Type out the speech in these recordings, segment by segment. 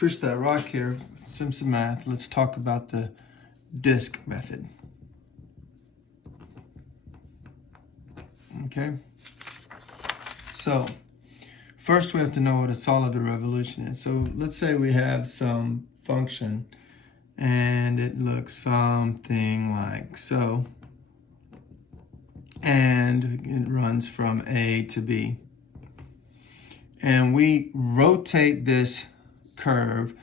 push that rock here, some math. Let's talk about the disk method. Okay. So first we have to know what a solid revolution is. So let's say we have some function and it looks something like so. And it runs from A to B. And we rotate this curve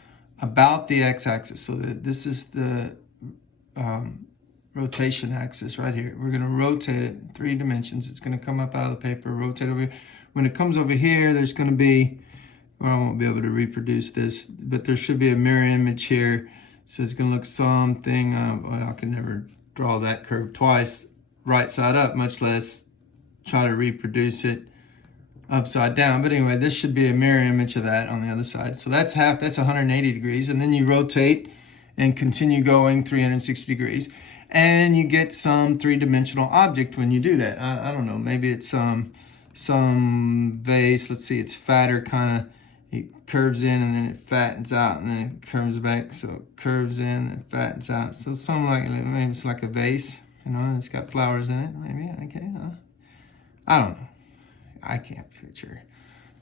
about the x-axis. So that this is the rotation axis right here. We're going to rotate it in 3 dimensions. It's going to come up out of the paper, rotate over here. When it comes over here, there's going to be, well, I won't be able to reproduce this, but there should be a mirror image here. So it's going to look something, well, I can never draw that curve twice right side up, much less try to reproduce it upside down. But anyway, this should be a mirror image of that on the other side. So that's half, that's 180 degrees. And then you rotate and continue going 360 degrees. And you get some 3-dimensional object when you do that. I don't know, maybe it's some vase. Let's see, it's fatter kind of. It curves in and then it fattens out and then it curves back. So it curves in and fattens out. So something like, maybe it's like a vase, you know, and it's got flowers in it. Maybe, okay. I don't know. I can't picture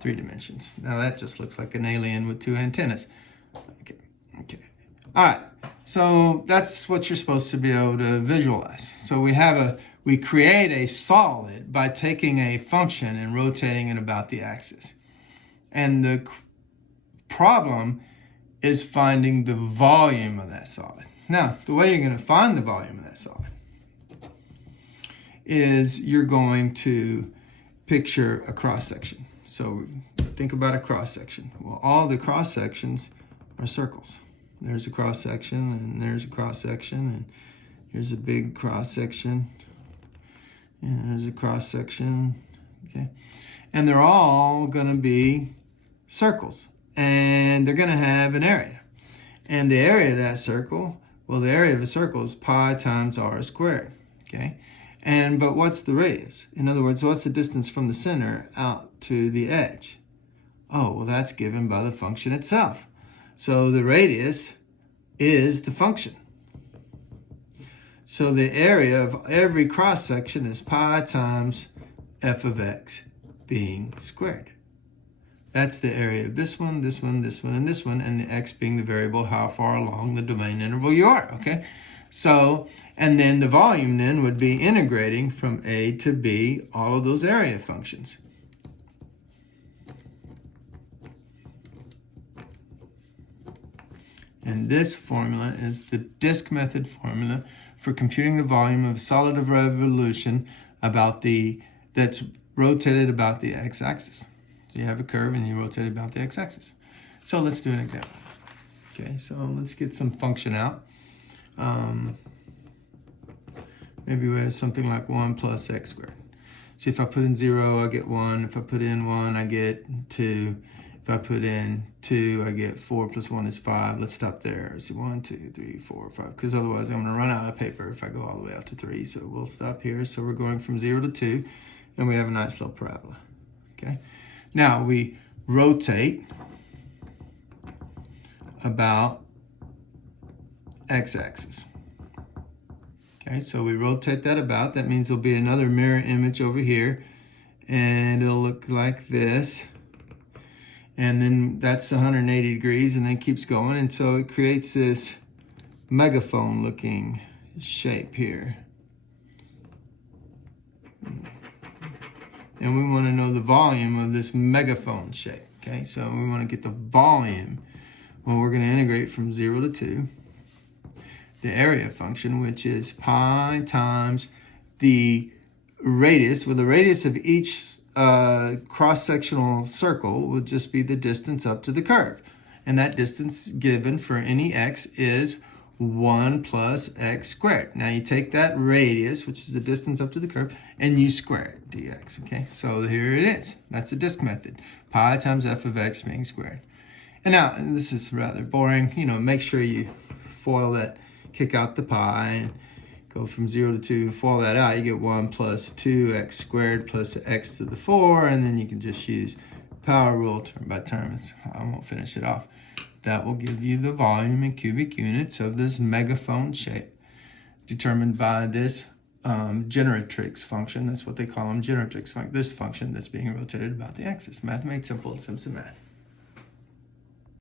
3 dimensions. Now that just looks like an alien with 2 antennas. Okay. All right. So that's what you're supposed to be able to visualize. So we create a solid by taking a function and rotating it about the axis. And the problem is finding the volume of that solid. Now, the way you're going to find the volume of that solid is you're going to picture a cross-section. So think about a cross-section. Well, all the cross-sections are circles. There's a cross-section, and there's a cross-section, and here's a big cross-section, and there's a cross-section, okay? And they're all going to be circles, and they're going to have an area. And the area of that circle, well, the area of a circle is pi times r squared, okay? But what's the radius? In other words, what's the distance from the center out to the edge? Oh, well, that's given by the function itself. So the radius is the function. So the area of every cross-section is pi times f of x being squared. That's the area of this one, this one, this one, and this one, and the x being the variable how far along the domain interval you are, okay? So, and then the volume then would be integrating from A to B, all of those area functions. And this formula is the disk method formula for computing the volume of a solid of revolution that's rotated about the x-axis. So you have a curve and you rotate it about the x-axis. So let's do an example. Okay, so let's get some function out. Maybe we have something like 1 plus x squared. See, if I put in 0, I get 1. If I put in 1, I get 2. If I put in 2, I get 4 plus 1 is 5. Let's stop there. So 1, 2, 3, 4, 5. Because otherwise I'm going to run out of paper if I go all the way out to 3. So we'll stop here. So we're going from 0 to 2. And we have a nice little parabola. Okay. Now we rotate about x-axis. Okay, so we rotate that about. That means there'll be another mirror image over here. And it'll look like this. And then that's 180 degrees and then keeps going. And so it creates this megaphone looking shape here. And we want to know the volume of this megaphone shape. Okay, so we want to get the volume. Well, we're going to integrate from 0 to 2. The area function, which is pi times the radius. Well, the radius of each cross-sectional circle would just be the distance up to the curve. And that distance given for any x is 1 plus x squared. Now you take that radius, which is the distance up to the curve, and you square it, dx, okay? So here it is. That's the disk method. Pi times f of x being squared. And now, this is rather boring. You know, make sure you FOIL that, kick out the pi, and go from 0 to 2, FOIL that out. You get 1 plus 2x squared plus x to the 4, and then you can just use power rule term by term. I won't finish it off. That will give you the volume in cubic units of this megaphone shape, determined by this generatrix function. That's what they call them, generatrix function. This function that's being rotated about the axis. Math made simple, Simpson Math.